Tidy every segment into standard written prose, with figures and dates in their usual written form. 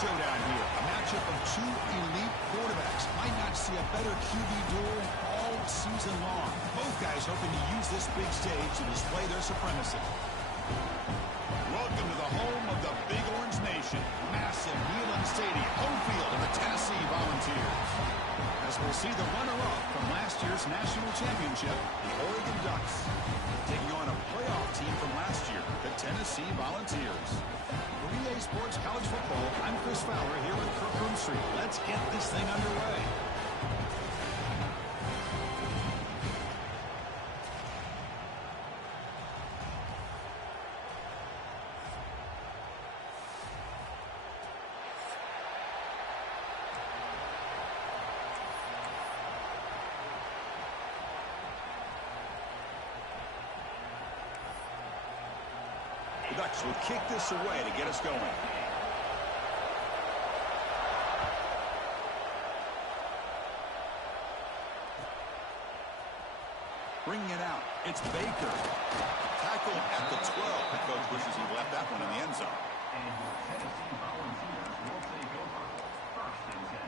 showdown here. A matchup of two elite quarterbacks. Might not see a better QB duel all season long. Both guys hoping to use this big stage to display their supremacy. Welcome to the home of the Big Orange Nation. Massive Neyland Stadium, home field of the Tennessee Volunteers. As we'll see the runner-up from last year's national championship, the Oregon Ducks, taking on a playoff team from last year, the Tennessee Volunteers. For EA Sports College Football, I'm Chris Fowler here with Kirk Roomstreet. Let's get this thing underway. The Ducks will kick this away to get us going. Bringing it out, it's Baker. Tackle at the 12. The coach wishes he left that one in the end zone. And the Tennessee Volunteers will take over 1st and 10.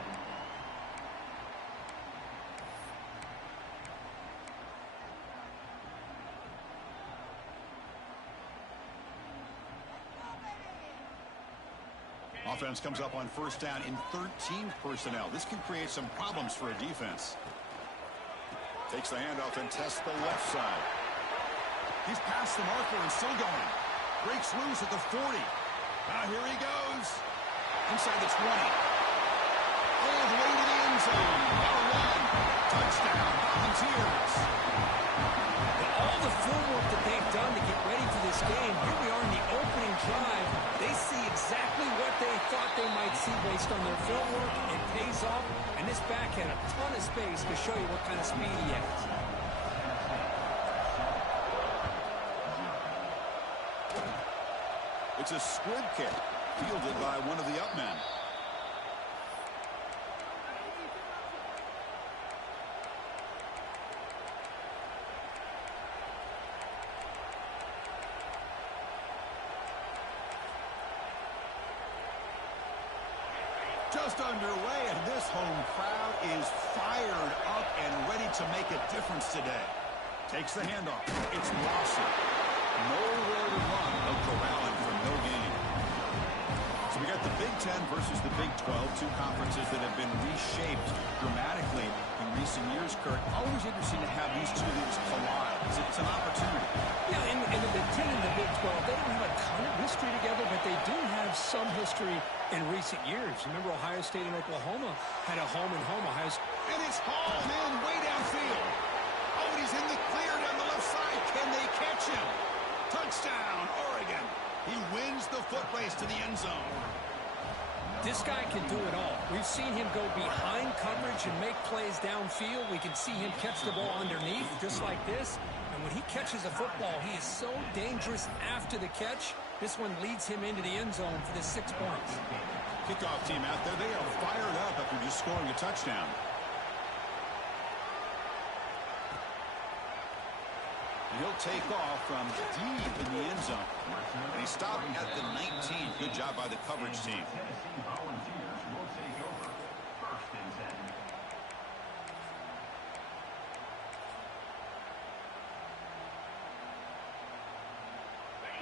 Offense comes up on 1st down in 13 personnel. This can create some problems for a defense. Takes the handoff and tests the left side. He's past the marker and still going. Breaks loose at the 40. Here he goes. Inside the 20. All the way to the end zone. Run. Touchdown, Volunteers. All the film work that they've done to get ready for this game, here we are in the opening drive. They see exactly what they thought they might see based on their film work. It pays off, and this back had a ton of space to show you what kind of speed he has. It's a squib kick, fielded by one of the up men. Just underway, and this home crowd is fired up and ready to make a difference today. Takes the handoff. It's Lawson. Nowhere to run, but corralling for no gain. So we got the Big Ten versus the Big 12, two conferences that have been reshaped dramatically in recent years, Kirk. Always interesting to have these two leagues collide. It's an opportunity. Yeah, in the Big Ten and the Big 12, they don't have a ton of history together, but they do have some history in recent years. Remember, Ohio State and Oklahoma had a home and home. Ohio State. And it's hauled in way downfield. Oh, and he's in the clear down the left side. Can they catch him? Touchdown, Oregon. He wins the foot race to the end zone. This guy can do it all. We've seen him go behind coverage and make plays downfield. We can see him catch the ball underneath just like this. And when he catches a football, he is so dangerous after the catch. This one leads him into the end zone for the 6 points. Kickoff team out there, they are fired up after just scoring a touchdown. He'll take off from deep in the end zone. And he stopped at the 19. Good job by the coverage team.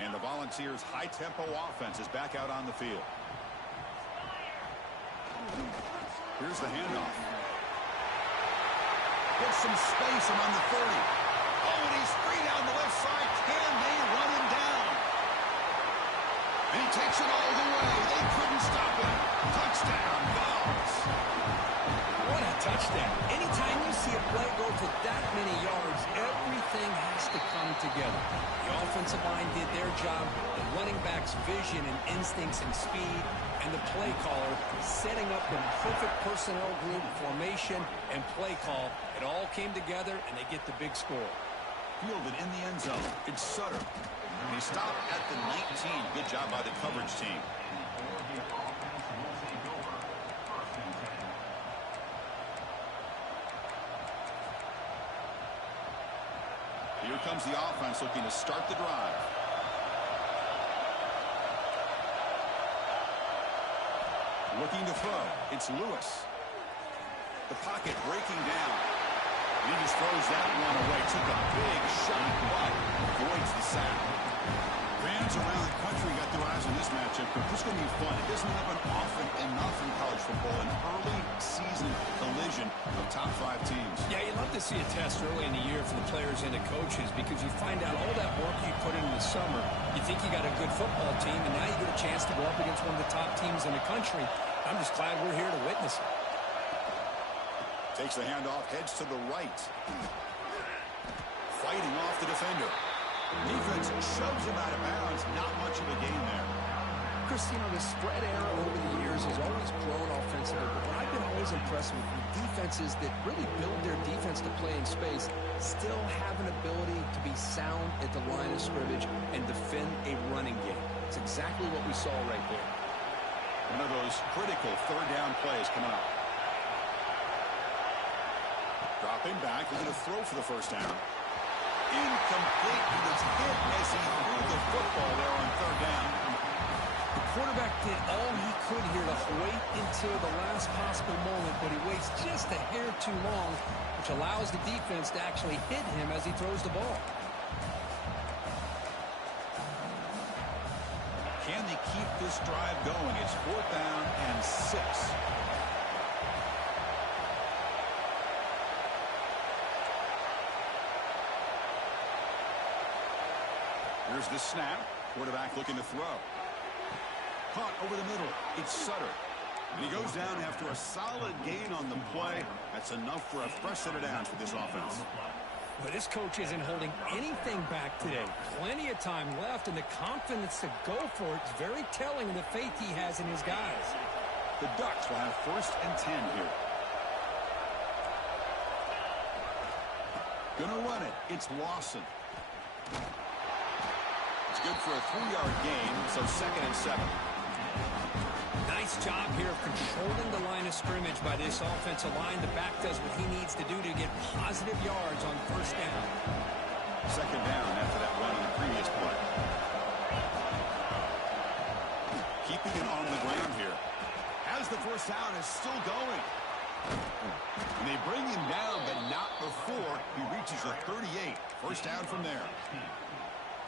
And the Volunteers' high-tempo offense is back out on the field. Here's the handoff. Gets some space around the 30. Oh, and he's free down the left side. Can they run him down? And he takes it all the way. They couldn't stop him. Touchdown, Vols. What a touchdown. Anytime you see a play go for that many yards, everything has to come together. The offensive line did their job, the running back's vision and instincts and speed, and the play caller setting up the perfect personnel group, formation, and play call. It all came together, and they get the big score. Fielded in the end zone. It's Sutter. And he stopped at the 19. Good job by the coverage team. Here comes the offense looking to start the drive. Looking to throw. It's Lewis. The pocket breaking down. He just throws that one away. Took a big shot, but avoids the sack. Fans around the country got their eyes on this matchup, but this is going to be fun. It doesn't happen often enough in college football, an early season collision of top 5 teams. Yeah, you love to see a test early in the year for the players and the coaches because you find out all that work you put in the summer. You think you got a good football team, and now you get a chance to go up against one of the top teams in the country. I'm just glad we're here to witness it. Takes the handoff, heads to the right. Fighting off the defender. Defense shoves him out of bounds. Not much of a gain there. Chris, you know, the spread era over the years has always grown offensively, but what I've been always impressed with defenses that really build their defense to play in space still have an ability to be sound at the line of scrimmage and defend a running game. It's exactly what we saw right there. One of those critical third down plays coming up. Dropping back, looking to throw for the first down. Incomplete. He was hit as he threw the football there on third down. The quarterback did all he could here to wait until the last possible moment, but he waits just a hair too long, which allows the defense to actually hit him as he throws the ball. Can they keep this drive going? It's 4th down and 6. Here's the snap. Quarterback looking to throw. Caught over the middle. It's Sutter. And he goes down after a solid gain on the play. That's enough for a fresh set of downs for this offense. But this coach isn't holding anything back today. Plenty of time left, and the confidence to go for it is very telling of the faith he has in his guys. The Ducks will have 1st and 10 here. Gonna run it. It's Lawson. It's good for a 3-yard gain, so 2nd and 7. Nice job here of controlling the line of scrimmage by this offensive line. The back does what he needs to do to get positive yards on first down. 2nd down after that run on the previous play. Keeping it on the ground here. As the first down is still going. And they bring him down, but not before he reaches the 38. First down from there.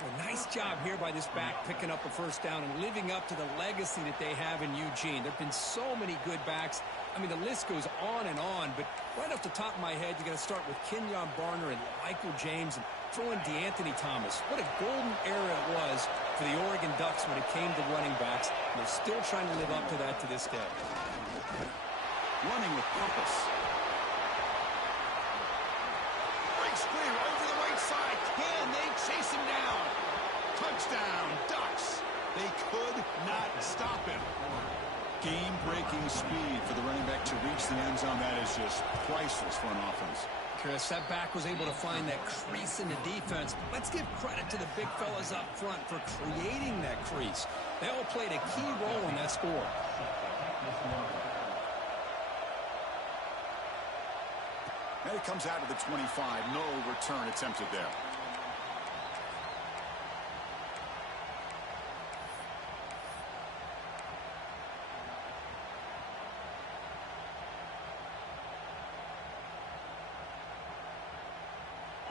Well, nice job here by this back picking up a first down and living up to the legacy that they have in Eugene. There have been so many good backs. I mean, the list goes on and on, but right off the top of my head, you got to start with Kenyon Barner and Michael James and throw in DeAnthony Thomas. What a golden era it was for the Oregon Ducks when it came to running backs. And they're still trying to live up to that to this day. Running with purpose. Breaks clear over the right side. Can they chase him down? Touchdown, Ducks. They could not stop him. Game-breaking speed for the running back to reach the end zone. That is just priceless for an offense. Chris, that back was able to find that crease in the defense. Let's give credit to the big fellas up front for creating that crease. They all played a key role in that score. And it comes out to the 25. No return attempted there.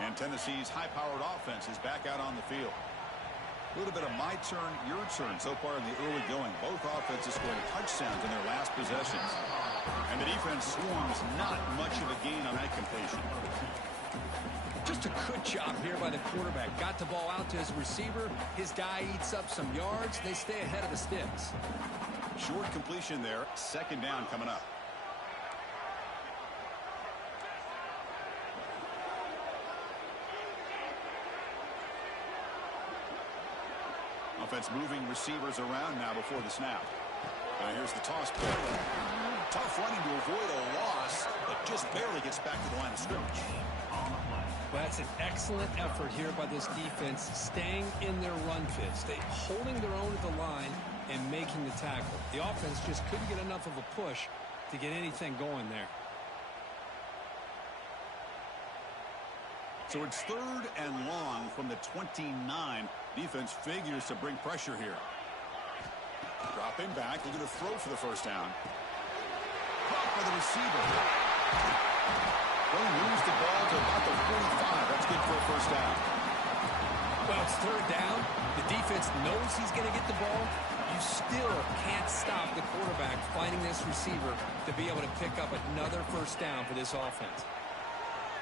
And Tennessee's high-powered offense is back out on the field. A little bit of my turn, your turn so far in the early going. Both offenses scoring touchdowns in their last possessions. And the defense swarms not much of a gain on that completion. Just a good job here by the quarterback. Got the ball out to his receiver. His guy eats up some yards. They stay ahead of the sticks. Short completion there. 2nd down coming up. Offense moving receivers around now before the snap. Now here's the toss play. Tough running to avoid a loss, but just barely gets back to the line of scrimmage. Well, that's an excellent effort here by this defense, staying in their run fits. They holding their own at the line and making the tackle. The offense just couldn't get enough of a push to get anything going there. So it's 3rd and long from the 29. Defense figures to bring pressure here. Dropping back, looking to throw for the first down. Caught by the receiver. Well, he moves the ball to about the 45. That's good for a first down. Well, it's third down. The defense knows he's going to get the ball. You still can't stop the quarterback finding this receiver to be able to pick up another first down for this offense.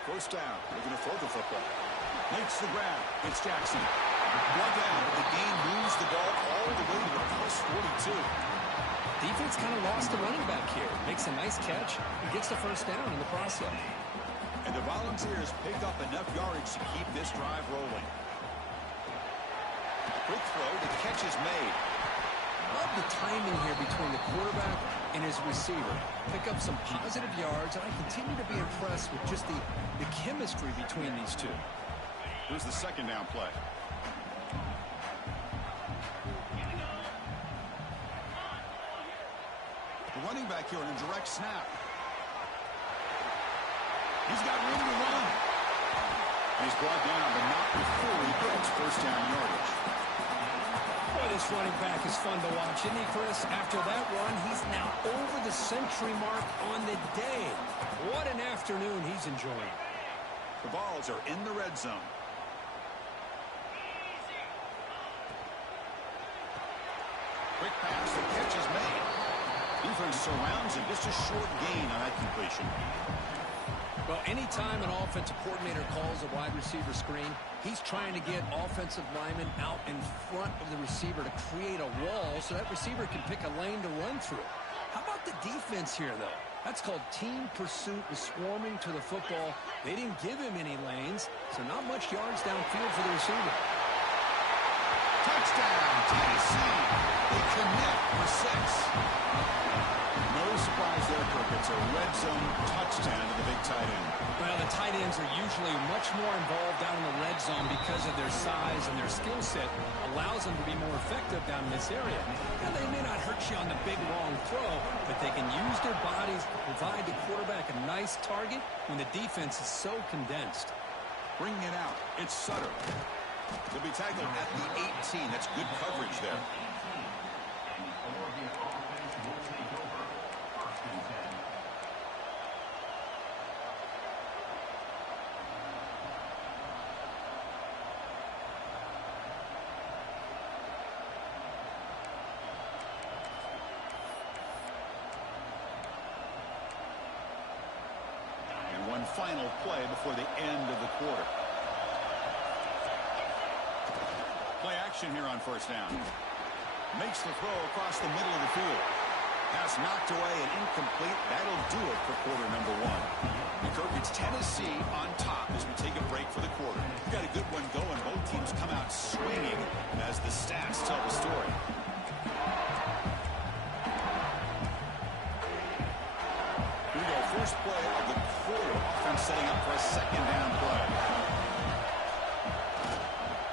First down. Looking to throw the football. Makes the grab. It's Jackson. One down. The game moves the ball all the way to the plus 42. Defense kind of lost the running back here. Makes a nice catch and gets the first down in the process. And the Volunteers pick up enough yardage to keep this drive rolling. Quick throw. The catch is made. Love the timing here between the quarterback and his receiver. Pick up some positive yards, and I continue to be impressed with just the chemistry between these two. Here's the second down play. The running back here in a direct snap. He's got room to run. And he's brought down, but not before he gets first down yardage. Boy, this running back is fun to watch, isn't he, Chris? After that run, he's now over the century mark on the day. What an afternoon he's enjoying. The Vols are in the red zone. Quick pass, the catch is made. Defense surrounds him, just a short gain on that completion. Well, anytime an offensive coordinator calls a wide receiver screen, he's trying to get offensive linemen out in front of the receiver to create a wall so that receiver can pick a lane to run through. How about the defense here, though? That's called team pursuit and swarming to the football. They didn't give him any lanes, so not much yards downfield for the receiver. Touchdown, Tennessee. They connect for 6. No surprise there, Kirk. It's a red zone touchdown to the big tight end. Well, the tight ends are usually much more involved down in the red zone because of their size and their skill set allows them to be more effective down in this area. And they may not hurt you on the big, long throw, but they can use their bodies to provide the quarterback a nice target when the defense is so condensed. Bringing it out, it's Sutter. They'll be tackled at the 18. That's good coverage there. And one final play before the end of the quarter. Play action here on first down. Makes the throw across the middle of the field. Pass knocked away and incomplete. That'll do it for quarter number 1. And Kirk, it's Tennessee on top as we take a break for the quarter. We've got a good one going. Both teams come out swinging as the stats tell the story. Here we go. First play of the quarter. Offense setting up for a second down play.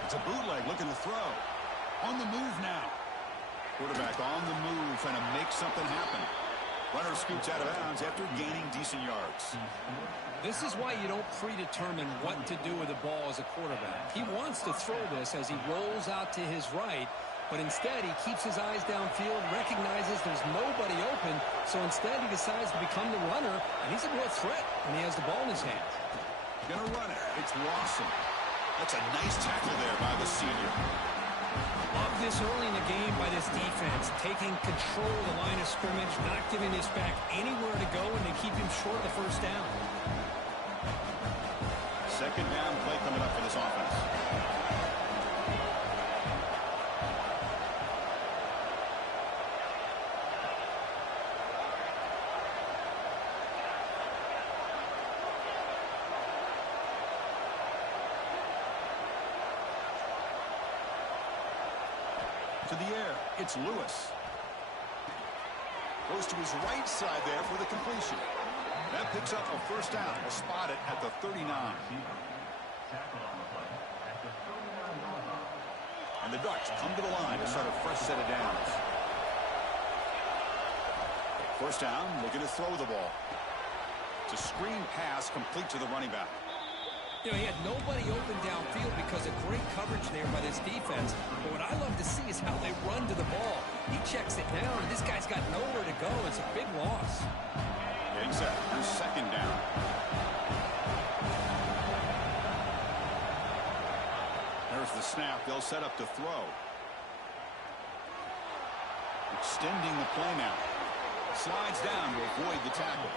It's a bootleg looking to throw. On the move now. Quarterback on the move trying to make something happen. Runner scoots out of bounds after gaining decent yards. This is why you don't predetermine what to do with the ball as a quarterback. He wants to throw this as he rolls out to his right, but instead he keeps his eyes downfield, recognizes there's nobody open, so instead he decides to become the runner, and he's a real threat when he has the ball in his hands. Gonna run it. It's Lawson. That's a nice tackle there by the senior. Love this early in the game by this defense, taking control of the line of scrimmage, not giving this back anywhere to go, and they keep him short of the first down. Second down play coming up for this offense. To the air, it's Lewis. Goes to his right side there for the completion. That picks up a first down. We'll spot it at the 39. And the Ducks come to the line to start a fresh set of downs. First down, looking to throw the ball. It's a screen pass complete to the running back. You know, he had nobody open downfield because of great coverage there by this defense. But what I love to see is how they run to the ball. He checks it down, and this guy's got nowhere to go. It's a big loss. Getting set. Here's second down. There's the snap. They'll set up to throw. Extending the play now. Slides down to avoid the tackle.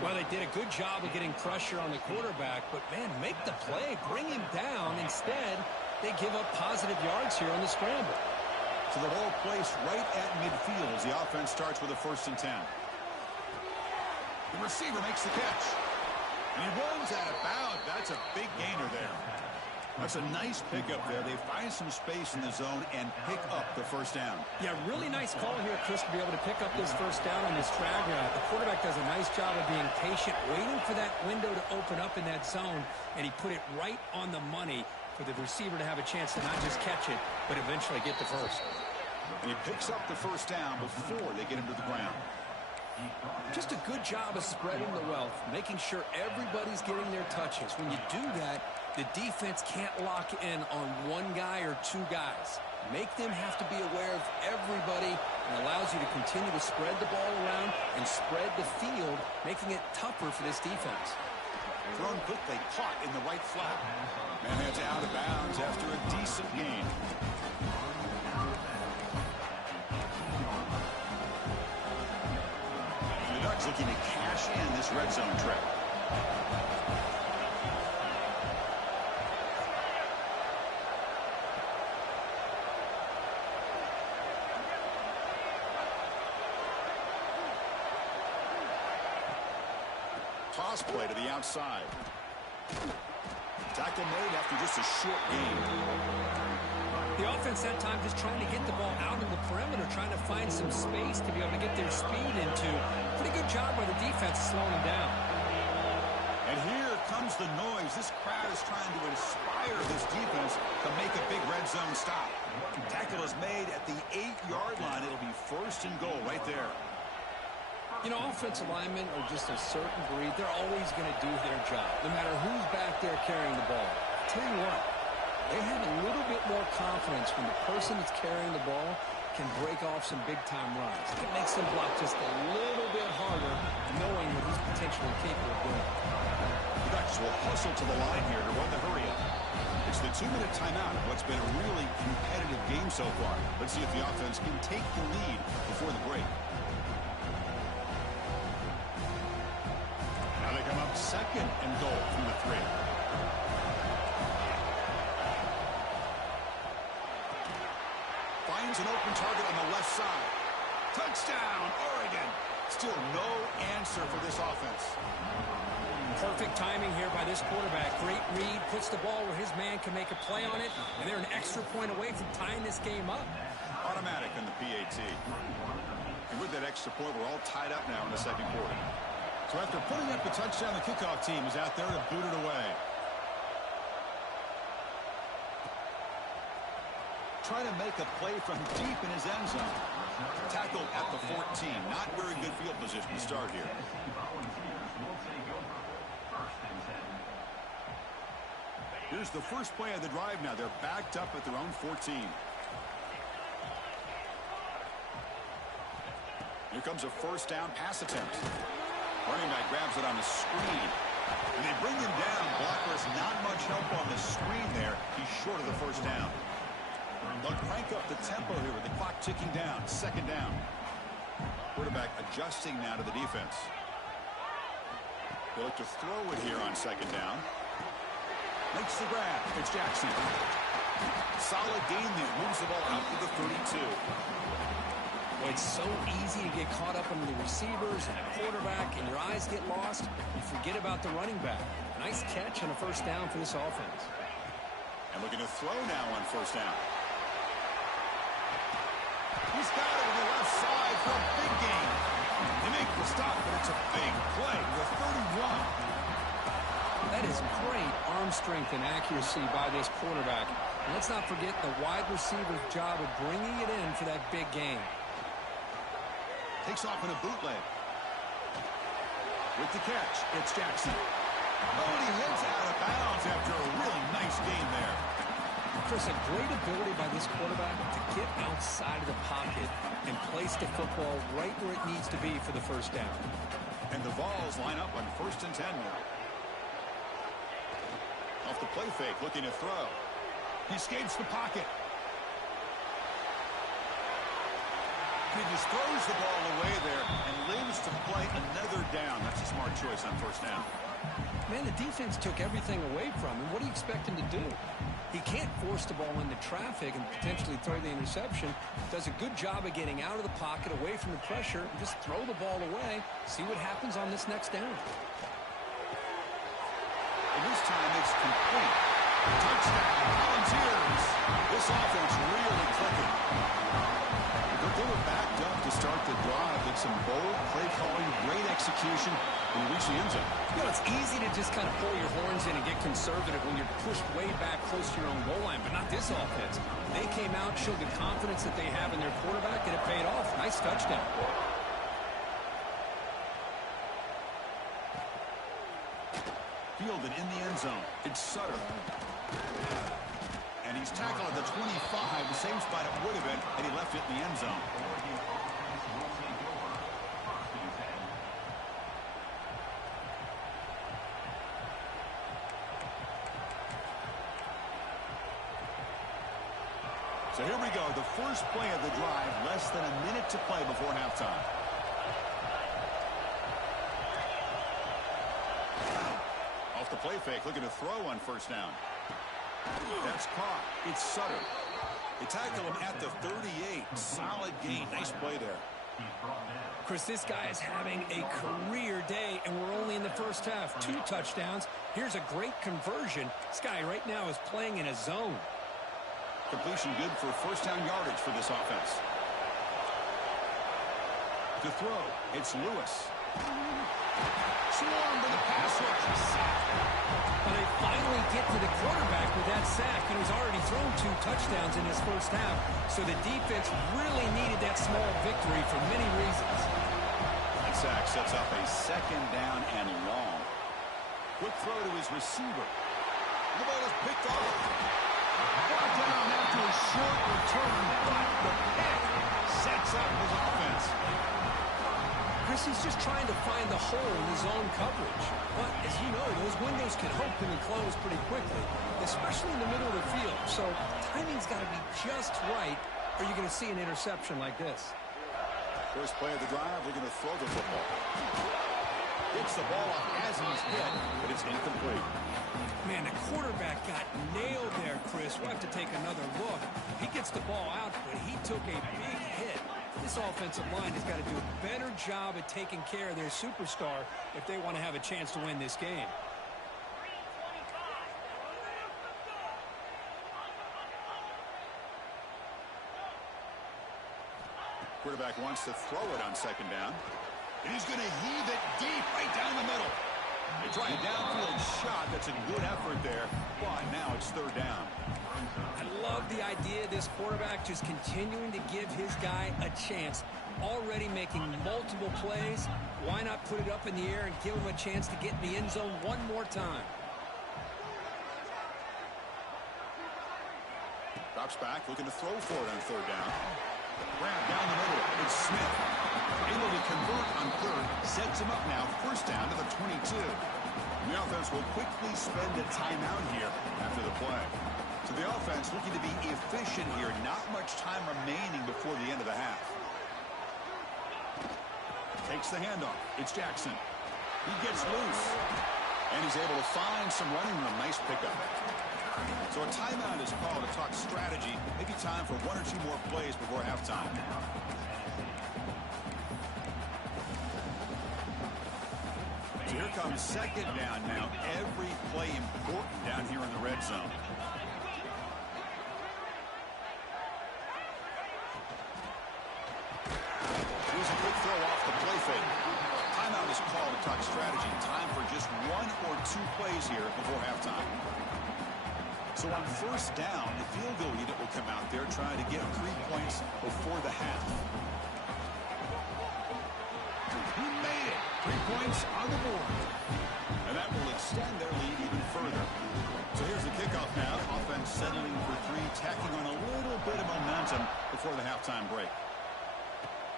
Well, they did a good job of getting pressure on the quarterback, but, man, make the play. Bring him down. Instead, they give up positive yards here on the scramble. So the ball placed right at midfield as the offense starts with a 1st and 10. The receiver makes the catch. And he runs out of bounds. That's a big gainer there. That's a nice pickup there. They find some space in the zone and pick up the 1st down. Yeah, really nice call here, Chris, to be able to pick up this 1st down on this drag route. The quarterback does a nice job of being patient, waiting for that window to open up in that zone, and he put it right on the money for the receiver to have a chance to not just catch it, but eventually get the 1st. And he picks up the 1st down before they get him to the ground. Just a good job of spreading the wealth, making sure everybody's getting their touches. When you do that, the defense can't lock in on one guy or two guys. Make them have to be aware of everybody, and allows you to continue to spread the ball around and spread the field, making it tougher for this defense. Thrown quickly, caught in the right flat. And it's out of bounds after a decent gain. The Ducks looking to cash in this red zone trip. Toss play to the outside. Tackle made after just a short gain. The offense that time just trying to get the ball out of the perimeter, trying to find some space to be able to get their speed into. Pretty good job by the defense slowing them down. And here comes the noise. This crowd is trying to inspire this defense to make a big red zone stop. Tackle is made at the 8-yard line. It'll be 1st and goal right there. You know, offensive linemen are just a certain breed. They're always going to do their job, no matter who's back there carrying the ball. I'll tell you what, they have a little bit more confidence when the person that's carrying the ball can break off some big-time runs. It makes them block just a little bit harder, knowing what he's potentially capable of doing. The Ducks will hustle to the line here to run the hurry-up. It's the 2-minute timeout of what's been a really competitive game so far. Let's see if the offense can take the lead before the break. Now they come up 2nd and goal from the 3. Finds an open target on the left side. Touchdown, Oregon. Still no answer for this offense. Perfect timing here by this quarterback. Great read, puts the ball where his man can make a play on it, and they're an extra point away from tying this game up. Automatic on the PAT. And with that extra point, we're all tied up now in the 2nd quarter. So after putting up the touchdown, the kickoff team is out there to boot it away. Trying to make a play from deep in his end zone. Tackled at the 14. Not very good field position to start here. Here's the first play of the drive now. They're backed up at their own 14. Here comes a 1st down pass attempt. Running back grabs it on the screen. And they bring him down. Blockers not much help on the screen there. He's short of the 1st down. They'll crank up the tempo here with the clock ticking down. 2nd down. Quarterback adjusting now to the defense. They look to throw it here on 2nd down. Makes the grab. It's Jackson. Solid gain there. Moves the ball out to the 32. Well, it's so easy to get caught up under the receivers and the quarterback, and your eyes get lost. You forget about the running back. Nice catch on a 1st down for this offense. And looking to throw now on 1st down. He's got it on the left side for a big gain. They make the stop, but it's a big play with 31. That is great arm strength and accuracy by this quarterback. And let's not forget the wide receiver's job of bringing it in for that big gain. Takes off in a bootleg. With the catch, it's Jackson. Oh, and he heads out of bounds after a really nice gain there. Chris, a great ability by this quarterback to get outside of the pocket and place the football right where it needs to be for the first down. And the Vols line up on 1st and 10 now. Off the play fake, looking to throw. He escapes the pocket. He just throws the ball away there and lives to play another down. That's a smart choice on 1st down. Man, the defense took everything away from him. What do you expect him to do? He can't force the ball into traffic and potentially throw the interception. Does a good job of getting out of the pocket, away from the pressure, and just throw the ball away. See what happens on this next down. And this time it's complete. Touchdown, Volunteers. This offense really clicking. But they were backed up to start the drive. Did some bold play calling, great execution, and reach the end zone. You know, it's easy to just kind of pull your horns in and get conservative when you're pushed way back close to your own goal line, but not this offense. They came out, showed the confidence that they have in their quarterback, and it paid off. Nice touchdown. Fielded in the end zone. It's Sutter. And he's tackled at the 25, the same spot it would have been had he left it in the end zone. So here we go, the first play of the drive, less than a minute to play before halftime. Off the play fake, looking to throw on 1st down. That's caught. It's Sutter. They tackle him at the 38. Solid gain. Nice play there. Chris, this guy is having a career day, and we're only in the first half. 2 touchdowns. Here's a great conversion. This guy right now is playing in a zone. Completion good for 1st down yardage for this offense. To throw, it's Lewis. Swarm to the pass rush. Well, they finally get to the quarterback with that sack, and he's already thrown 2 touchdowns in his first half. So the defense really needed that small victory for many reasons. That sack sets up a 2nd down and long. Quick throw to his receiver. The ball is picked off. Brought down after a short return, but the pick sets up his offense. Chris, he's just trying to find the hole in his own coverage. But, as you know, those windows can open and close pretty quickly, especially in the middle of the field. So timing's got to be just right, or you're going to see an interception like this. First play of the drive, they're going to throw the football. Hits the ball off as he's hit, but it's incomplete. Man, the quarterback got nailed there, Chris. We'll have to take another look. He gets the ball out, but he took a big hit. This offensive line has got to do a better job at taking care of their superstar if they want to have a chance to win this game. Quarterback wants to throw it on 2nd down. And he's going to heave it deep right down the middle. They try a downfield shot. That's a good effort there. But now it's 3rd down. I love the idea of this quarterback just continuing to give his guy a chance. Already making multiple plays. Why not put it up in the air and give him a chance to get in the end zone one more time? Drops back, looking to throw for it on 3rd down. Grab down the middle. It's Smith. Able to convert on 3rd. Sets him up now. 1st down to the 22. And the offense will quickly spend a timeout here after the play. So the offense looking to be efficient here. Not much time remaining before the end of the half. Takes the handoff. It's Jackson. He gets loose. And he's able to find some running room. Nice pickup. So a timeout is called to talk strategy. Maybe time for 1 or 2 more plays before halftime. So here comes 2nd down now. Every play important down here in the red zone. Here's a quick throw off the play fake. Timeout is called to talk strategy. Time for just 1 or 2 plays here before halftime. So on 1st down, the field goal unit will come out there trying to get 3 points before the half. He made it. 3 points on the board. And that will extend their lead even further. So here's the kickoff now. Offense settling for 3, tacking on a little bit of momentum. before the halftime break.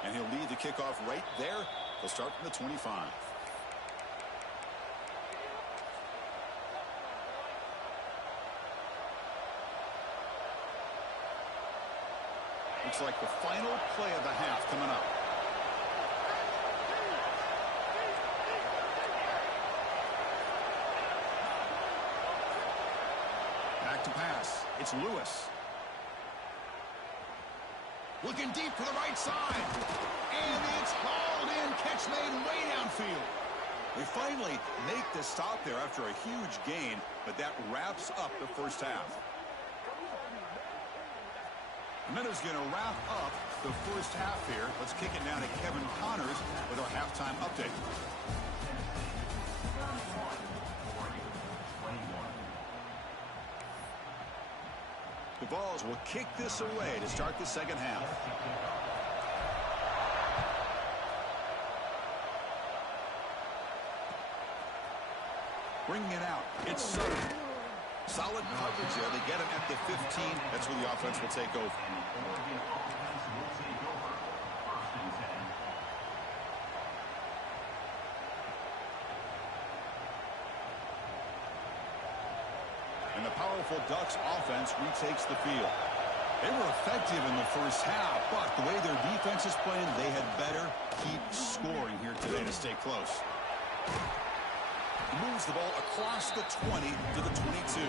And he'll lead the kickoff right there. They'll start from the 25. Looks like the final play of the half coming up. Back to pass. It's Lewis. Looking deep for the right side. And it's hauled in. Catch made way downfield. They finally make the stop there after a huge gain, but that wraps up the first half. Minutes going to wrap up the first half here. Let's kick it down to Kevin Connors with our halftime update. The Vols will kick this away to start the second half. Bringing it out. It's Sutter. Solid coverage there. They get him at the 15. That's where the offense will take over. And the powerful Ducks offense retakes the field. They were effective in the first half, but the way their defense is playing, they had better keep scoring here today to stay close. Moves the ball across the 20 to the 22.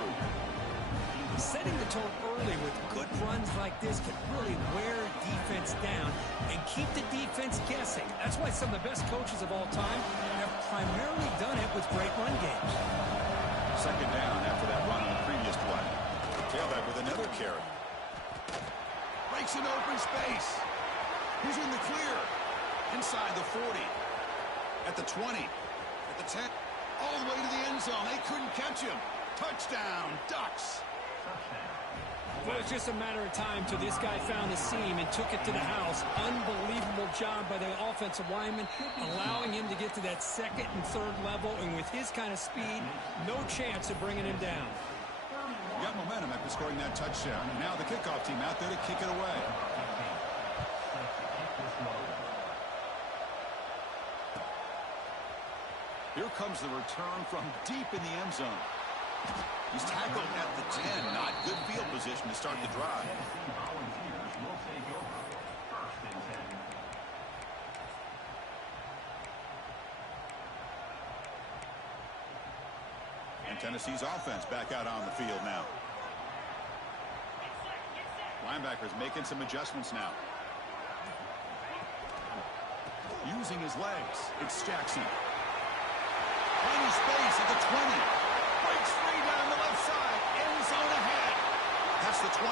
Setting the tone early with good runs like this can really wear defense down and keep the defense guessing. That's why some of the best coaches of all time have primarily done it with great run games. Second down after that run on the previous play. Tailback with another carry. Breaks into open space. He's in the clear. Inside the 40. At the 20. At the 10. All the way to the end zone. They couldn't catch him. Touchdown, Ducks. Well, it was just a matter of time till this guy found a seam and took it to the house. Unbelievable job by the offensive lineman, allowing him to get to that second and third level. And with his kind of speed, no chance of bringing him down. Got momentum after scoring that touchdown. Now the kickoff team out there to kick it away. Here comes the return from deep in the end zone. He's tackled at the 10. Not good field position to start the drive. And Tennessee's offense back out on the field now. Linebackers making some adjustments now. Using his legs. It's Jackson. Tiny space at the 20. Breaks free down the left side. End zone ahead. That's the 20.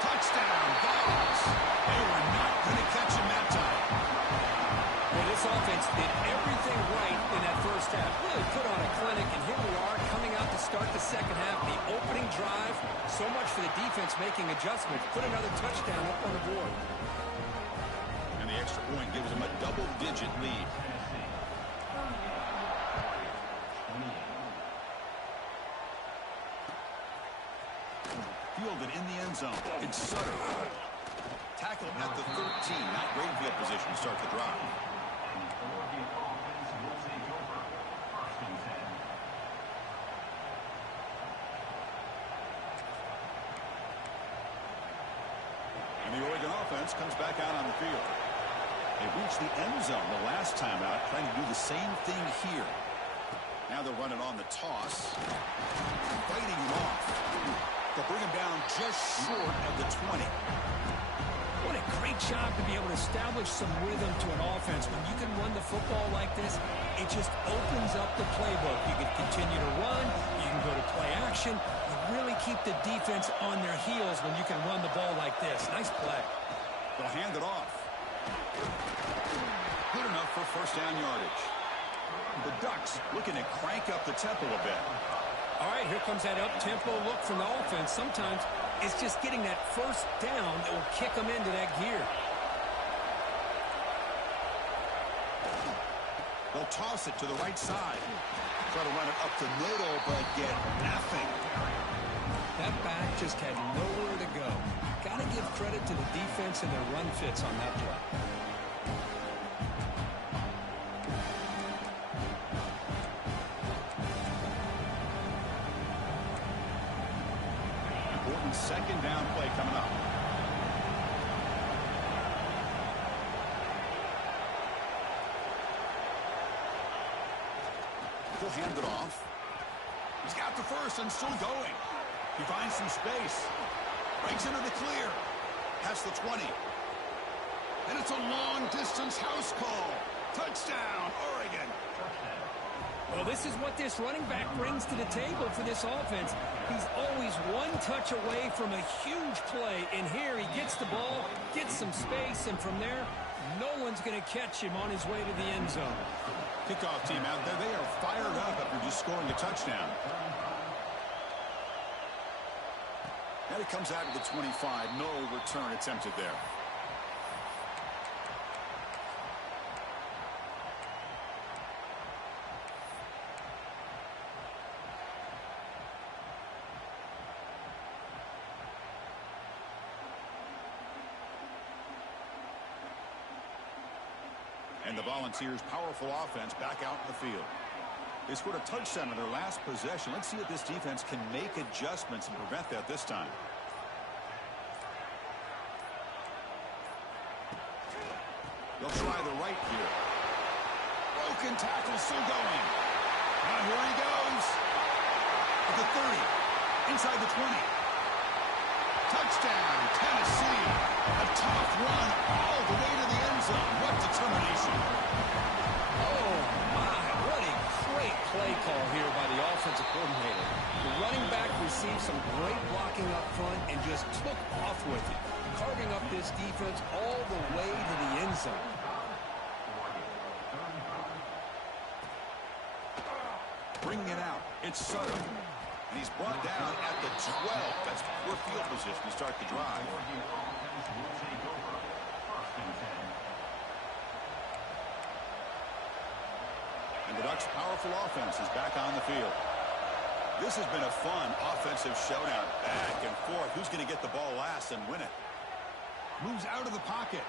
Touchdown, Vols. They were not going to catch him that time. Well, this offense did everything right in that first half. Really put on a clinic, and here we are coming out to start the second half. The opening drive, so much for the defense making adjustments. Put another touchdown up on the board. And the extra point gives them a double-digit lead. Fielded in the end zone. It's Sutter. Tackled at the 13. Not great field position to start the drive. And the Oregon offense comes back out on the field. They reached the end zone the last time out, trying to do the same thing here. Now they're running on the toss. Fighting him off. They'll bring him down just short of the 20. What a great job to be able to establish some rhythm to an offense. When you can run the football like this, it just opens up the playbook. You can continue to run. You can go to play action. You really keep the defense on their heels when you can run the ball like this. Nice play. They'll hand it off. Good enough for first down yardage. The Ducks looking to crank up the tempo a bit. All right, here comes that up-tempo look from the offense. Sometimes it's just getting that first down that will kick them into that gear. They'll toss it to the right side. Try to run it up the middle, but get nothing. That back just had nowhere to go. Got to give credit to the defense and their run fits on that play. Important second down play coming up. He'll hand it off. He's got the first and still going. He finds some space. Breaks into the clear. Past the 20. And it's a long-distance house call. Touchdown, Oregon. Well, this is what this running back brings to the table for this offense. He's always one touch away from a huge play. And here he gets the ball, gets some space, and from there, no one's going to catch him on his way to the end zone. Kickoff team out there. They are fired up after just scoring a touchdown. Now he comes out to the 25. No return attempted there. And the Volunteers' powerful offense back out in the field. They scored a touchdown on their last possession. Let's see if this defense can make adjustments and prevent that this time. They'll try the right here. Broken tackle still going. Now here he goes. At the 30. Inside the 20. Touchdown, Tennessee. A tough run all the way to the end zone. What determination. Oh, my. What a great play call here by the offensive coordinator. The running back received some great blocking up front and just took off with it, carving up this defense all the way to the end zone. Bringing it out. It's Sutter. And he's brought down at the 12. That's poor field position to start the drive. And the Ducks' powerful offense is back on the field. This has been a fun offensive showdown. Back and forth. Who's going to get the ball last and win it? Moves out of the pocket.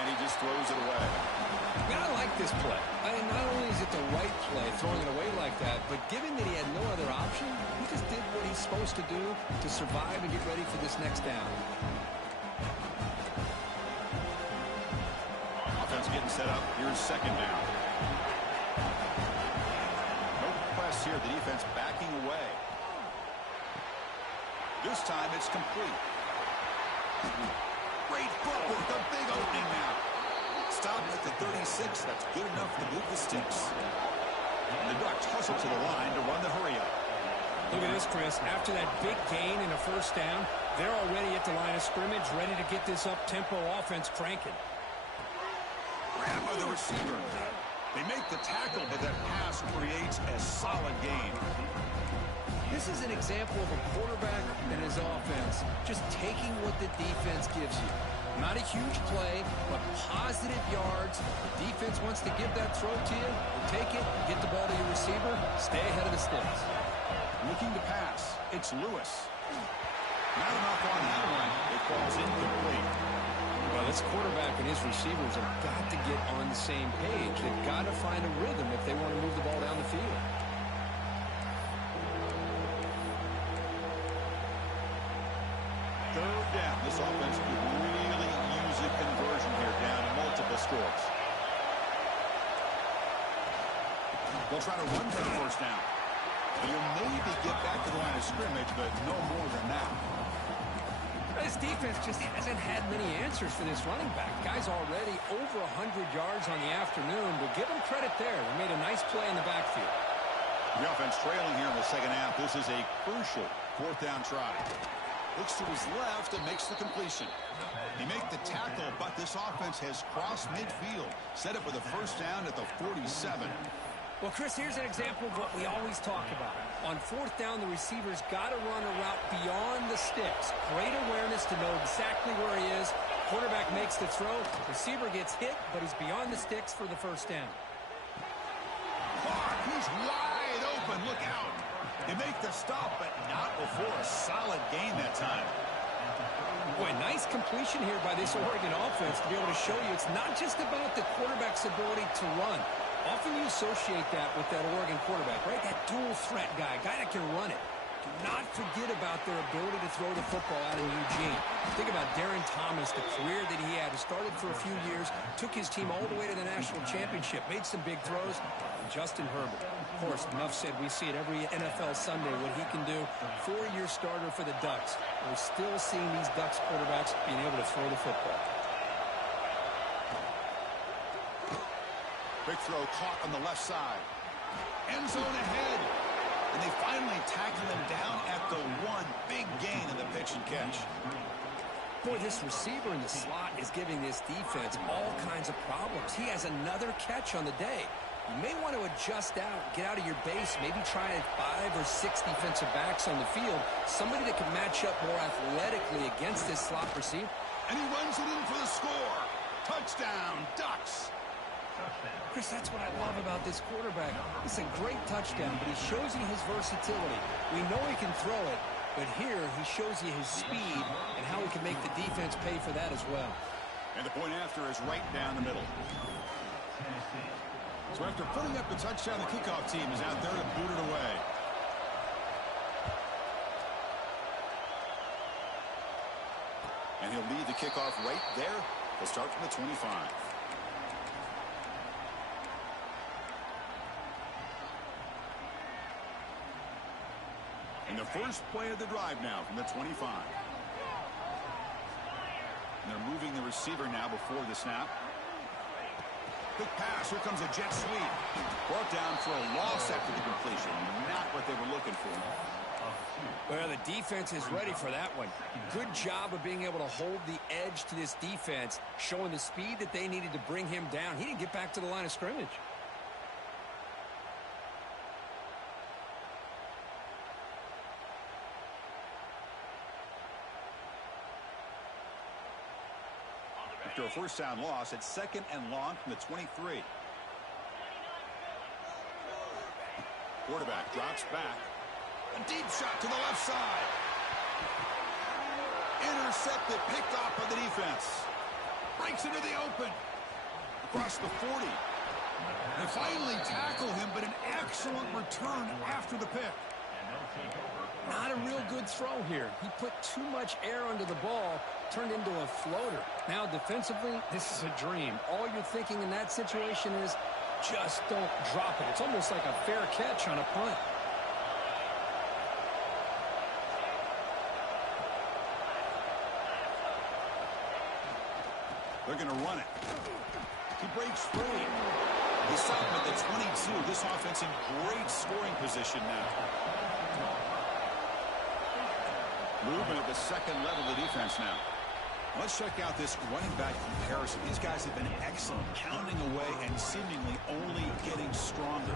And he just throws it away. Yeah, I like this play. Not only is it the right play, throwing it away like that, but given that he had no other option, he just did what he's supposed to do to survive and get ready for this next down. Offense getting set up. Here's second down. No press here. The defense backing away. This time it's complete. Great footwork. A big opening now. Stopped at the 36. That's good enough to move the sticks. And the Ducks hustle to the line to run the hurry-up. Look at this, Chris. After that big gain and a first down, they're already at the line of scrimmage, ready to get this up-tempo offense cranking. Grab by the receiver. They make the tackle, but that pass creates a solid gain. This is an example of a quarterback and his offense just taking what the defense gives you. Not a huge play, but positive yards. The defense wants to give that throw to you. Take it, get the ball to your receiver, stay ahead of the sticks. Looking to pass. It's Lewis. Not enough on that one. It falls incomplete. Well, this quarterback and his receivers have got to get on the same page. They've got to find a rhythm if they want to move the ball down the field. Third down. This offense could really use a conversion here, down multiple scores. They'll try to run for the first down. They'll maybe get back to the line of scrimmage, but no more than that. This defense just hasn't had many answers for this running back. Guy's already over 100 yards on the afternoon, but give him credit there. They made a nice play in the backfield. The offense trailing here in the second half. This is a crucial fourth down try. Looks to his left and makes the completion. He made the tackle, but this offense has crossed midfield. Set up with a first down at the 47. Well, Chris, here's an example of what we always talk about. On fourth down, the receiver's got to run a route beyond the sticks. Great awareness to know exactly where he is. Quarterback makes the throw. Receiver gets hit, but he's beyond the sticks for the first down. Clark, he's wide open. Look out. They make the stop, but not before a solid gain that time. nice completion here by this Oregon offense to be able to show you it's not just about the quarterback's ability to run. Often you associate that with that Oregon quarterback, right? That dual threat guy that can run it. Do not forget about their ability to throw the football out in Eugene. Think about Darren Thomas, the career that he had. He started for a few years, took his team all the way to the national championship, made some big throws. And Justin Herbert, of course, enough said, we see it every NFL Sunday what he can do. 4-year starter for the Ducks. We're still seeing these Ducks quarterbacks being able to throw the football. Big throw caught on the left side. End zone ahead. And they finally tackle him down at the one. Big gain in the pitch and catch. Boy, this receiver in the slot is giving this defense all kinds of problems. He has another catch on the day. You may want to adjust out, get out of your base, maybe try 5 or 6 defensive backs on the field, somebody that can match up more athletically against this slot receiver. And he runs it in for the score. Touchdown, Ducks. Chris, that's what I love about this quarterback. It's a great touchdown, but he shows you his versatility. We know he can throw it, but here he shows you his speed and how he can make the defense pay for that as well. And the point after is right down the middle. So after putting up the touchdown, the kickoff team is out there to boot it away. And he'll lead the kickoff right there. He'll start from the 25. And the first play of the drive now from the 25. And they're moving the receiver now before the snap. Quick pass. Here comes a jet sweep. Brought down for a loss after the completion. Not what they were looking for. Well, the defense is ready for that one. Good job of being able to hold the edge to this defense, showing the speed that they needed to bring him down. He didn't get back to the line of scrimmage. After a first down loss, it's 2nd and long from the 23. Quarterback drops back. A deep shot to the left side. Intercepted, picked off by the defense. Breaks into the open. Across the 40. They finally tackle him, but an excellent return after the pick. Not a real good throw here. He put too much air under the ball, turned into a floater. Now, defensively, this is a dream. All you're thinking in that situation is just don't drop it. It's almost like a fair catch on a punt. They're going to run it. He breaks free. He's stopped at the 22. This offense in great scoring position now. Movement at the second level of the defense now. Let's check out this running back comparison. These guys have been excellent, pounding away and seemingly only getting stronger.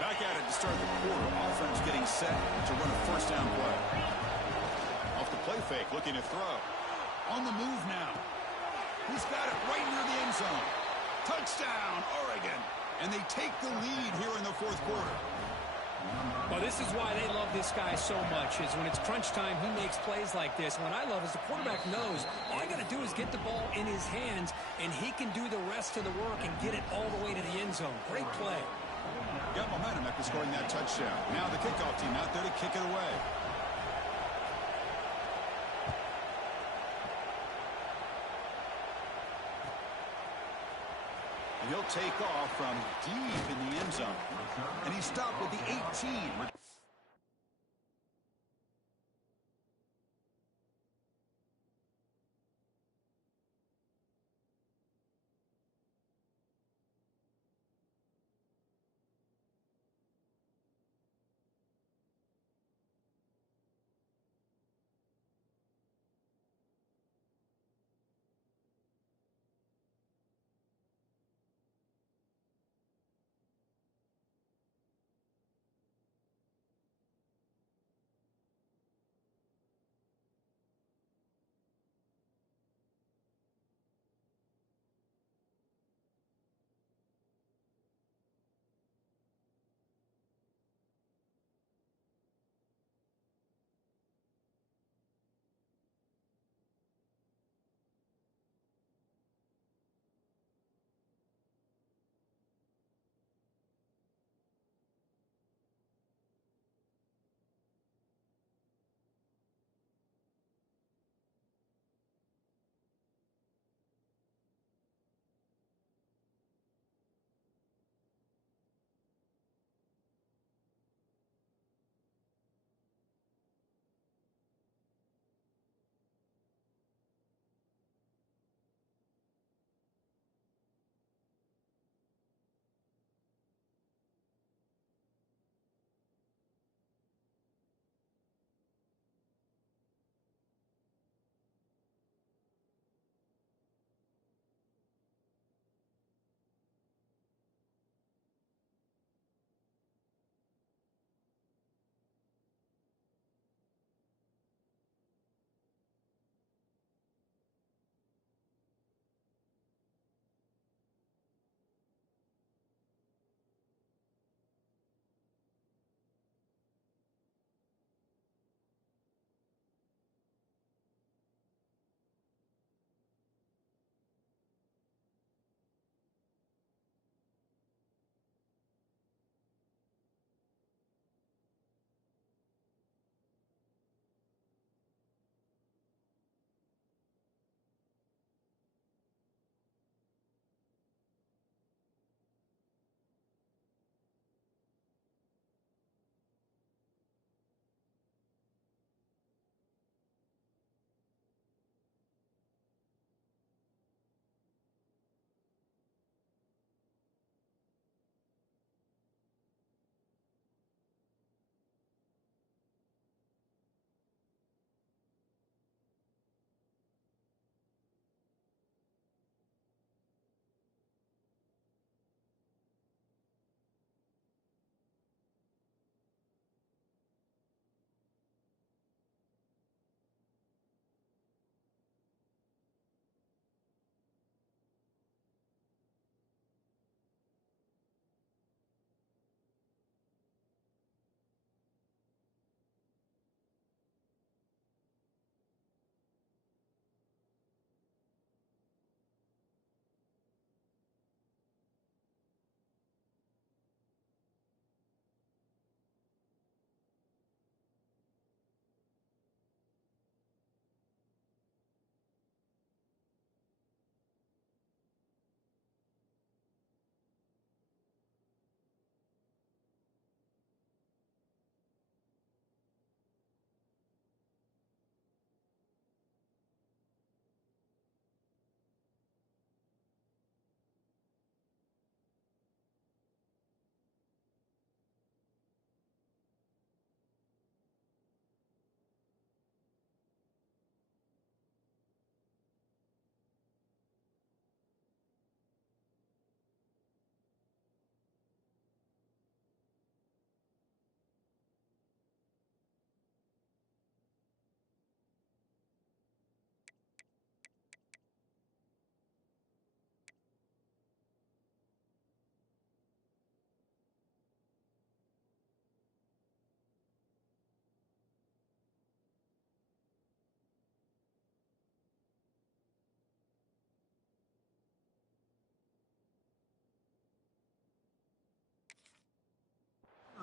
Back at it to start the quarter. Offense getting set to run a first down play. Off the play fake, looking to throw. On the move now. He's got it right near the end zone. Touchdown, Oregon. And they take the lead here in the fourth quarter. Well, this is why they love this guy so much, is when it's crunch time, he makes plays like this. And what I love is the quarterback knows all I got to do is get the ball in his hands, and he can do the rest of the work and get it all the way to the end zone. Great play. Got momentum after scoring that touchdown. Now the kickoff team out there to kick it away. And he'll take off from deep in the end zone. And he stopped with the 18.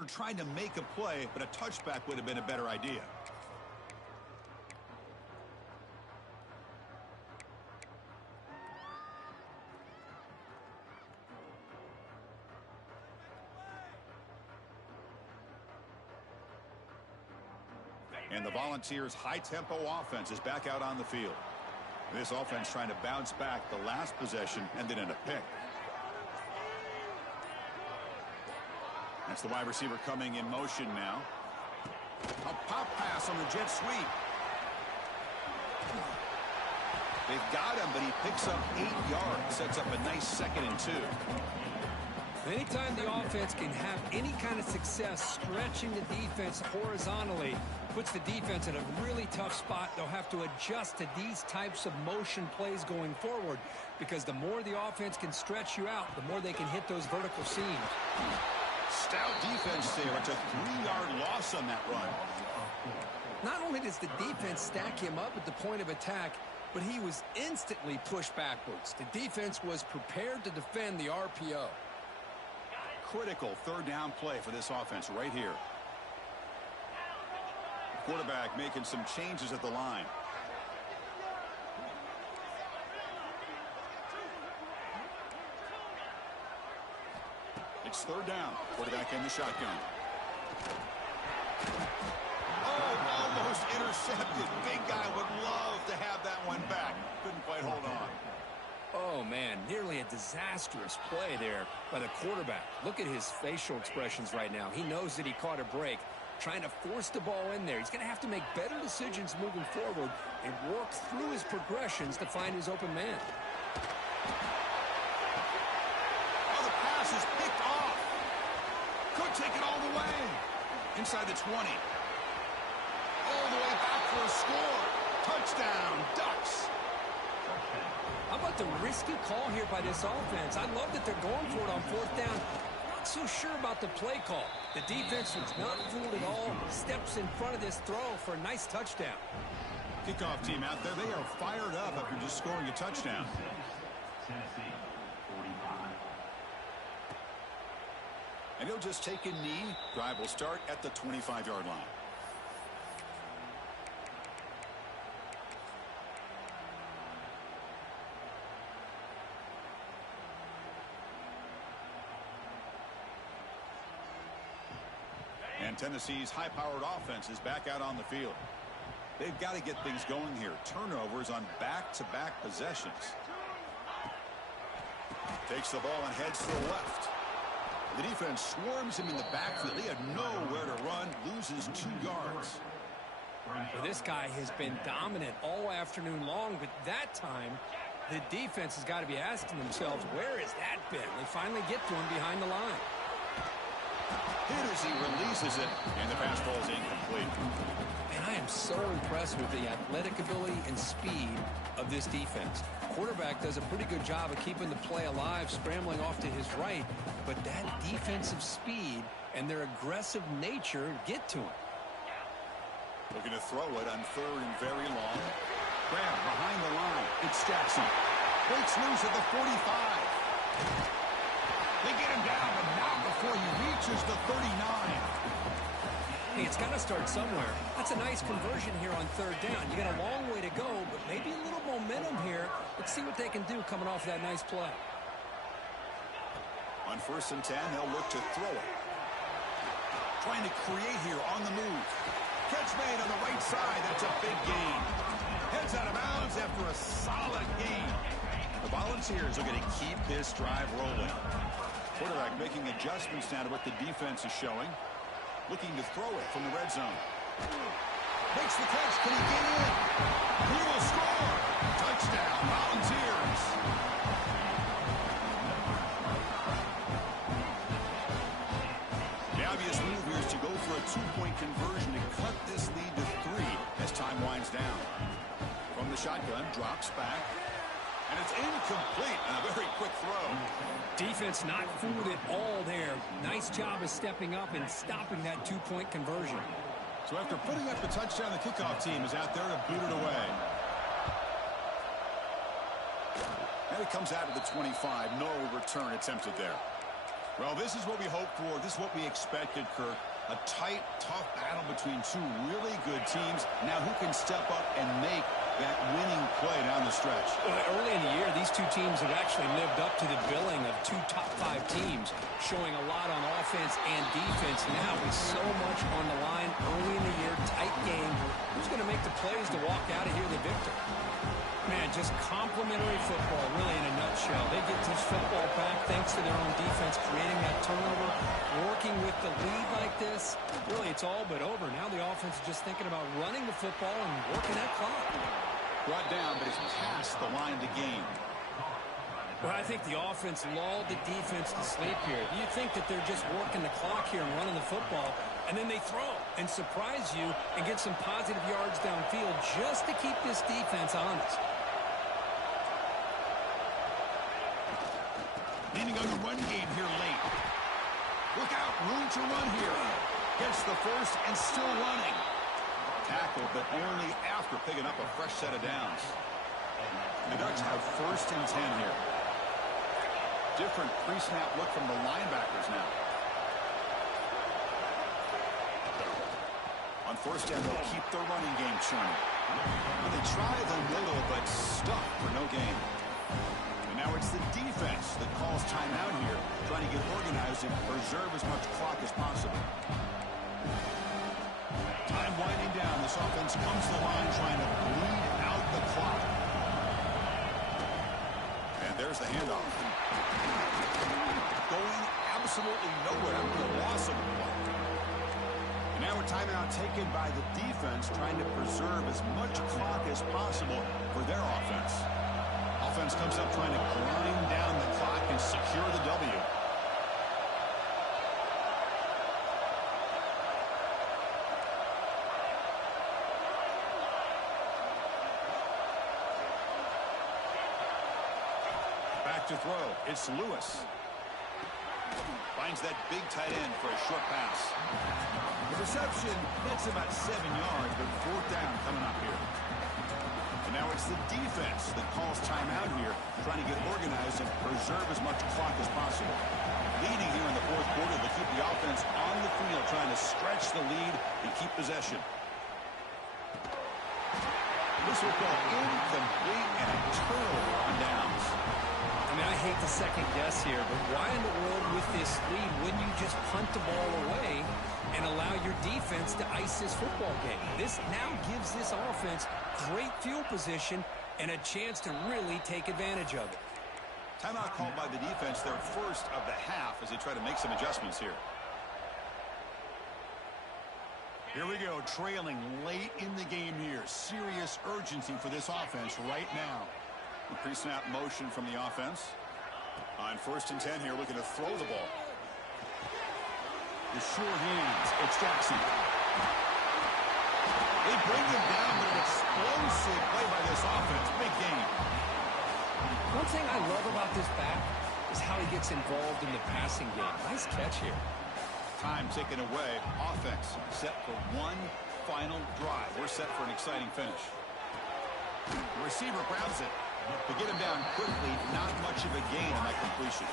receiver trying to make a play, but a touchback would have been a better idea. And the Volunteers' high-tempo offense is back out on the field. This offense trying to bounce back the last possession and then in a pick. That's the wide receiver coming in motion now. A pop pass on the jet sweep. They've got him, but he picks up 8 yards. Sets up a nice 2nd and 2. Anytime the offense can have any kind of success stretching the defense horizontally, puts the defense in a really tough spot. They'll have to adjust to these types of motion plays going forward, because the more the offense can stretch you out, the more they can hit those vertical seams. Stout defense there. It's a 3-yard loss on that run. Not only does the defense stack him up at the point of attack, but he was instantly pushed backwards. The defense was prepared to defend the RPO. Critical 3rd down play for this offense right here. The quarterback making some changes at the line. It's 3rd down. Quarterback in the shotgun. Oh, almost intercepted. Big guy would love to have that one back. Couldn't quite hold on. Oh, man, nearly a disastrous play there by the quarterback. Look at his facial expressions right now. He knows that he caught a break, trying to force the ball in there. He's going to have to make better decisions moving forward and work through his progressions to find his open man. Oh, the pass is picked off. Could take it all the way. Inside the 20. All the way back for a score. Touchdown, Ducks. How about the risky call here by this offense? I love that they're going for it on 4th down. Not so sure about the play call. The defense was not fooled at all. Steps in front of this throw for a nice touchdown. Kickoff team out there. They are fired up after just scoring a touchdown. And he'll just take a knee. Drive will start at the 25-yard line. And Tennessee's high-powered offense is back out on the field. They've got to get things going here. Turnovers on back-to-back possessions. Takes the ball and heads to the left. The defense swarms him in the backfield. He had nowhere to run, loses 2 yards. Well, this guy has been dominant all afternoon long, but that time, the defense has got to be asking themselves, where has that been? They finally get to him behind the line. Hit as he releases it, and the pass ball is incomplete. And I am so impressed with the athletic ability and speed of this defense. Quarterback does a pretty good job of keeping the play alive, scrambling off to his right, but that defensive speed and their aggressive nature get to him. Looking to throw it on 3rd and very long. Grab behind the line. It's Jackson. Breaks loose at the 45. They get him down, but not before he reaches the 39. Hey, it's got to start somewhere. That's a nice conversion here on 3rd down. You got a long way to go, but maybe a little momentum here. Let's see what they can do coming off that nice play. On 1st and 10, they'll look to throw it. Trying to create here on the move. Catch made on the right side. That's a big gain. Heads out of bounds after a solid gain. The Volunteers are going to keep this drive rolling. Quarterback making adjustments now to what the defense is showing. Looking to throw it from the red zone. Makes the catch. Can he get in? He will score. Touchdown, Volunteers. The obvious move here is to go for a 2-point conversion to cut this lead to 3 as time winds down. From the shotgun, drops back. And it's incomplete on a very quick throw. Defense not fooled at all there. Nice job of stepping up and stopping that 2-point conversion. So after putting up the touchdown, the kickoff team is out there to boot it away. And it comes out of the 25. No return attempted there. Well, this is what we hoped for. This is what we expected, Kirk. A tight, tough battle between two really good teams. Now who can step up and make that winning play down the stretch? Well, early in the year, these two teams have actually lived up to the billing of two top-5 teams, showing a lot on offense and defense. Now with so much on the line early in the year, tight game, who's going to make the plays to walk out of here the victor? Man, just complimentary football, really, in a nutshell. They get this football back thanks to their own defense, creating that turnover, working with the lead like this. Really, it's all but over. Now the offense is just thinking about running the football and working that clock. Brought down, but it's past the line to gain. Well, I think the offense lulled the defense to sleep here. You think that they're just working the clock here and running the football, and then they throw and surprise you and get some positive yards downfield just to keep this defense honest. Leaning on the run game here late. Look out, room to run here. Gets the first and still running. Tackle, but only after picking up a fresh set of downs. The Ducks have first and 10 here. Different pre-snap look from the linebackers now. On first down, they'll keep their running game churning. They try the middle, but stuck for no gain. And now it's the defense that calls timeout here, trying to get organized and preserve as much clock as possible. Time winding down. This offense comes to the line trying to bleed out the clock. And there's the handoff. Going absolutely nowhere after the loss of the ball. And now a timeout taken by the defense, trying to preserve as much clock as possible for their offense. Offense comes up trying to grind down the clock and secure the W. Back to throw. It's Lewis. Finds that big tight end for a short pass. The reception gets about 7 yards, but fourth down coming up here. And now it's the defense that calls timeout here, trying to get organized and preserve as much clock as possible. Leading here in the fourth quarter, they keep the offense on the field, trying to stretch the lead and keep possession. This will go incomplete and a turnover on downs. I mean, I hate to second guess here, but why in the world with this lead wouldn't you just punt the ball away and allow your defense to ice this football game? This now gives this offense great field position and a chance to really take advantage of it. Timeout called by the defense, their first of the half, as they try to make some adjustments here. Here we go, trailing late in the game here. Serious urgency for this offense right now. The pre-snap motion from the offense. On first and 10 here, looking to throw the ball. The sure hands. It's Jackson. They bring him down, but an explosive play by this offense. Big game. One thing I love about this back is how he gets involved in the passing game. Nice catch here. Time taken away. Offense set for one final drive. We're set for an exciting finish. The receiver grabs it. To get him down quickly, not much of a gain on that completion.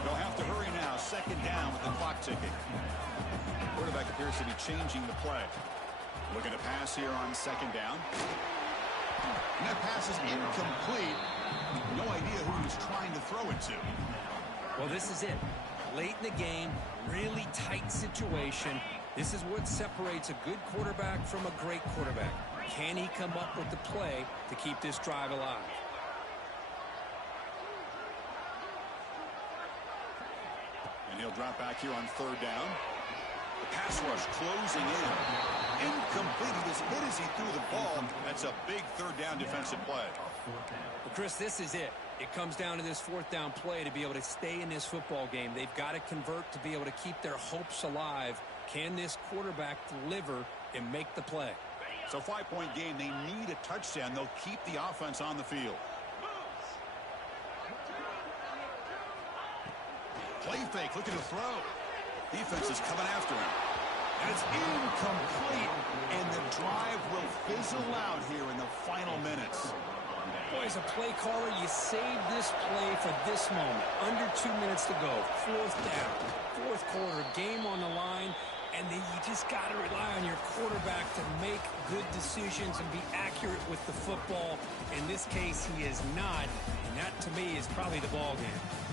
They'll have to hurry now. Second down with the clock ticking. Quarterback appears to be changing the play. Looking to pass here on second down. And that pass is incomplete. No idea who he's trying to throw it to. Well, this is it. Late in the game, really tight situation. This is what separates a good quarterback from a great quarterback. Can he come up with the play to keep this drive alive? And he'll drop back here on third down. The pass rush closing in. Incomplete. He was hit as he threw the ball. That's a big third down defensive play. Well, Chris, this is it. It comes down to this fourth down play to be able to stay in this football game. They've got to convert to be able to keep their hopes alive. Can this quarterback deliver and make the play? So 5-point game, they need a touchdown. They'll keep the offense on the field. Play fake, looking to throw. Defense is coming after him. And it's incomplete. And the drive will fizzle out here in the final minutes. Boy, as a play caller, you save this play for this moment. Under 2 minutes to go. Fourth down. Fourth quarter. Game on the line. And then you just got to rely on your quarterback to make good decisions and be accurate with the football. In this case, he is not. And that, to me, is probably the ball game.